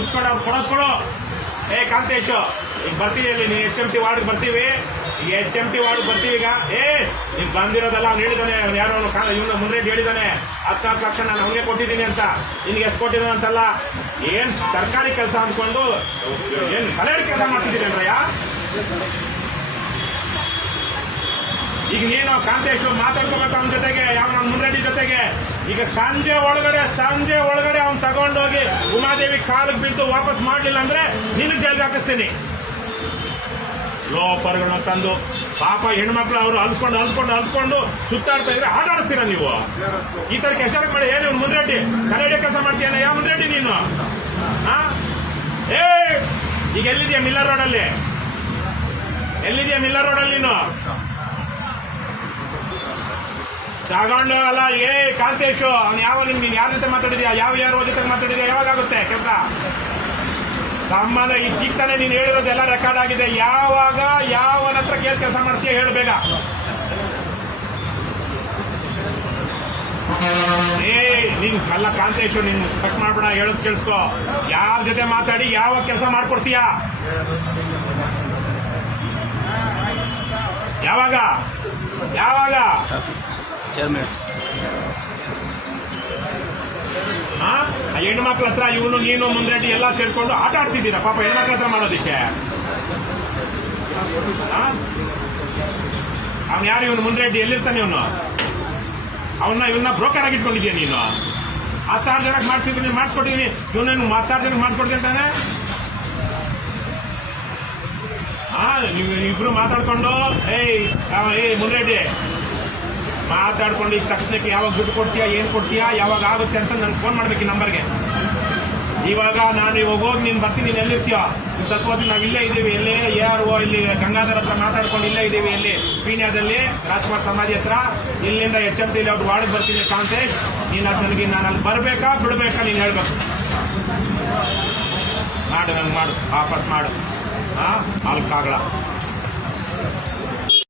ಮುಚ್ಕೊಂಡು ಅವ್ರು ಕೊಡೋದು ಕೊಡು ಏ, ಕಾಂತೇಶ್, ಈಗ ಬರ್ತೀವಿ ನೀನು ಎಚ್ ಎಂ ಟಿ ವಾರ್ಡ್ ಬರ್ತೀವಿ. ಈಗ ಎಚ್ ಎಂ ಟಿ ವಾರ್ಡ್ ಬರ್ತೀವಿ ಈಗ. ಏ, ನೀನು ಬಂದಿರೋದಲ್ಲ ಅವ್ನು ಹೇಳಿದಾನೆ, ಅವ್ನು ಯಾರೋ ಇವನು ಮುಂದೆ ಹೇಳಿದಾನೆ. ಹದಿನಾಲ್ಕು ಲಕ್ಷ ನಾನು ಅವನಿಗೆ ಕೊಟ್ಟಿದ್ದೀನಿ ಅಂತ. ನಿನ್ಗೆ ಎಷ್ಟು ಕೊಟ್ಟಿದ್ದಾನೆ ಅಂತಲ್ಲ? ಏನು ಸರ್ಕಾರಿ ಕೆಲಸ ಅಂದ್ಕೊಂಡು ಏನು ಕಲೆಯಡಿ ಕೆಲಸ ಮಾಡ್ತಿದ್ದೀನಿ ಅಂದ್ರಯ್ಯ ಈಗ ನೀನು ಕಾಂತೇಶ್ ಮಾತಾಡ್ಕೋಬೇಕು ಅವನ ಜೊತೆಗೆ ಯಾವ ನಮ್ಮ ಮುನ್ರೆಡ್ಡಿ ಜೊತೆಗೆ. ಈಗ ಸಂಜೆ ಒಳಗಡೆ ಸಂಜೆ ಒಳಗಡೆ ಅವ್ನು ತಗೊಂಡೋಗಿ ಉಮಾದೇವಿ ಕಾಲಿಗೆ ಬಿದ್ದು ವಾಪಸ್ ಮಾಡಲಿಲ್ಲ ಅಂದ್ರೆ ನಿನ್ನ ಜೈಲ್ಗೆ ಹಾಕಿಸ್ತೀನಿ. ಲೋಫರ್ಗಳನ್ನ ತಂದು ಪಾಪ ಹೆಣ್ಮಕ್ಳು ಅವರು ಅಲ್ಕೊಂಡು ಅಲ್ಕೊಂಡು ಅಲ್ಕೊಂಡು ಸುತ್ತಾಡ್ತಾ ಇದ್ರೆ ಆಟ ಆಡಿಸ್ತೀರ ನೀವು? ಈ ತರ ಕೆಲಸ ಮಾಡಿ ಏನು ಇವ್ನು ಮುನ್ರೆಡ್ಡಿ ಕನ್ನಡ ಕೆಲಸ ಮಾಡ್ತೀಯಾ ಯಾವ ಮುನ್ರೆಡ್ಡಿ ನೀನು? ಏ, ಈಗ ಎಲ್ಲಿದೆಯಾ ಮಿಲ್ಲರ್ ರೋಡಲ್ಲಿ? ಎಲ್ಲಿದ್ಯಾ ಮಿಲ್ಲರ್ ರೋಡಲ್ಲಿ ನೀನು? ಅಲ್ಲ. ಏ, ಕಾಂತೇಶು, ಅವ್ನು ಯಾವ ನಿಮ್ಗೆ ಯಾರ ಜೊತೆ ಮಾತಾಡಿದ್ಯಾ? ಯಾವ ಯಾರ ಜೊತೆ ಮಾತಾಡಿದ್ಯಾ? ಯಾವಾಗ ಆಗುತ್ತೆ ಕೆಲಸ? ಸಂಬಂಧ ಚಿಕ್ಕನೆ ನೀನು ಹೇಳಿರೋದೆಲ್ಲ ರೆಕಾರ್ಡ್ ಆಗಿದೆ. ಯಾವಾಗ ಯಾವನ ಹತ್ರ ಕೇಸ್ ಕೆಲಸ ಮಾಡ್ತೀಯ ಹೇಳು ಬೇಗ. ಏ, ನೀನ್ ಅಲ್ಲ ಕಾಂತೇಶು, ನೀನ್ ಕಟ್ ಮಾಡ್ಬೇಡ, ಹೇಳೋದ್ ಕೇಳಿಸ್ಕೊ. ಯಾರ ಜೊತೆ ಮಾತಾಡಿ ಯಾವಾಗ ಕೆಲಸ ಮಾಡ್ಕೊಡ್ತೀಯಾ? ಯಾವಾಗ? ಯಾವಾಗ? ಚೇರ್ಮನ್. ಆ? ಆ ಹೆಣ್ಣು ಮಕ್ಳ ಹತ್ರ ಇವನು ನೀನು ಮುಂದ್ರೆಡ್ಡಿ ಎಲ್ಲ ಸೇರ್ಕೊಂಡು ಆಟ ಆಡ್ತಿದ್ದೀರಾ? ಪಾಪ ಹೆಣ್ಮಕ್ಳ ಹತ್ರ ಮಾಡೋದಿಕ್ಕೆ. ಅವನು ಯಾರು ಇವನು? ಮುಂದ್ರೆಡ್ಡಿ ಎಲ್ಲಿರ್ತಾನೆ ಇವನು? ಅವನ್ನ ಇವನ್ನ ಬ್ರೋಕರ್ ಆಗಿ ಇಟ್ಕೊಂಡಿದ್ಯಾ ನೀನು? ಹತ್ತಾರು ಜನಕ್ಕೆ ಮಾಡ್ಸಿದ್ದೀನಿ ನೀನು ಮಾಡಿಸ್ಕೊಟ್ಟಿದ್ದೀನಿ ಇವನೇನು ಹತ್ತಾರು ಜನಕ್ಕೆ ಮಾಡಿಸ್ಕೊಡ್ತೀನಿ ಅಂತಾನೆ ಆ ನೀವು ಇಬ್ರು ಮಾತಾಡ್ಕೊಂಡು, ಏಯ್ ಏಯ್ ಮುಂದ್ರೆಡ್ಡಿ ಮಾತಾಡ್ಕೊಂಡು ಈಗ ತಕ್ಷಣಕ್ಕೆ ಯಾವಾಗ ದುಡ್ಡು ಕೊಡ್ತೀಯಾ, ಏನ್ ಕೊಡ್ತೀಯಾ, ಯಾವಾಗ ಆಗುತ್ತೆ ಅಂತ ನನ್ಗೆ ಫೋನ್ ಮಾಡ್ಬೇಕು ಈ ನಂಬರ್ಗೆ. ಇವಾಗ ನಾನು ಇವಾಗ ಹೋಗಿ ನೀನು ಬರ್ತೀನಿ, ನೀನು ಎಲ್ಲಿರ್ತೀಯೋ? ಇನ್ನು ನಾವ್ ಇಲ್ಲೇ ಇದ್ದೀವಿ, ಎಲ್ಲಿ? ಎ ಆರ್ ಓ ಇಲ್ಲಿ ಗಂಗಾಧರ ಹತ್ರ ಮಾತಾಡ್ಕೊಂಡು ಇಲ್ಲೇ ಇದ್ದೀವಿ ಇಲ್ಲಿ ಪೀಣ್ಯದಲ್ಲಿ, ರಾಜ್ಕುಮಾರ್ ಸಮಾಧಿ ಹತ್ರ. ಇಲ್ಲಿಂದ H M T layout ward ಬರ್ತೀನಿ ಕಾಂತೇಶ್. ನೀನು ನನಗೆ ನಾನು ಅಲ್ಲಿ ಬರಬೇಕಾ, ಬಿಡ್ಬೇಕಾ ನೀನು ಹೇಳ್ಬೇಕು. ಮಾಡು ನನ್ಗೆ ಮಾಡು, ವಾಪಸ್ ಮಾಡು. వాళ్ళకి కాగల